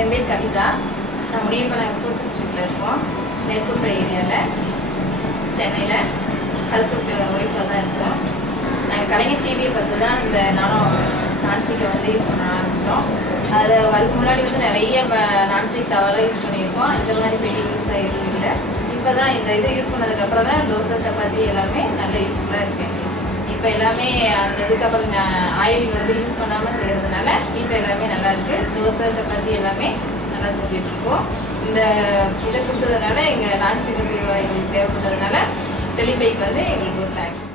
என் பேர் கவிதா. நான் முடியப்போம் ஃபோர்த் ஸ்ட்ரீட்டில் இருக்கோம். நெற்குப்பை ஏரியாவில் சென்னையில் ஹவுஸ் ஒய்ஃபாக தான் இருக்கோம். நாங்கள் கலைஞர் டிவியை பார்த்து தான் இந்த நான்ஸ்டிக்கை வந்து யூஸ் பண்ண ஆரம்பித்தோம். அதில் அதுக்கு முன்னாடி வந்து நிறைய நான்ஸ்டிக் தவாலாம் யூஸ் பண்ணியிருக்கோம். இந்த மாதிரி பெரிய யூஸ் ஆகிருக்கும் இல்லை. இப்போ தான் இந்த இது யூஸ் பண்ணதுக்கப்புறம் தான் தோசை சப்பாத்தி எல்லாமே நல்ல யூஸ்ஃபுல்லாக இருக்குது. இப்போ எல்லாமே அந்த இதுக்கப்புறம் ஆயில் வந்து யூஸ் பண்ணாமல் செய்கிறதுனால வீட்டில் எல்லாமே நல்லாயிருக்கு. தோசை சப்பாத்தி எல்லாமே நல்லா செஞ்சிட்ருக்கோம். இந்த இதை கொடுத்ததுனால எங்கள் நான்ஸ்டிக் வந்து எங்களுக்கு தேவைப்பட்டதுனால டெலிபைக்கு வந்து எங்களுக்கு ஒரு தேங்க்ஸ்.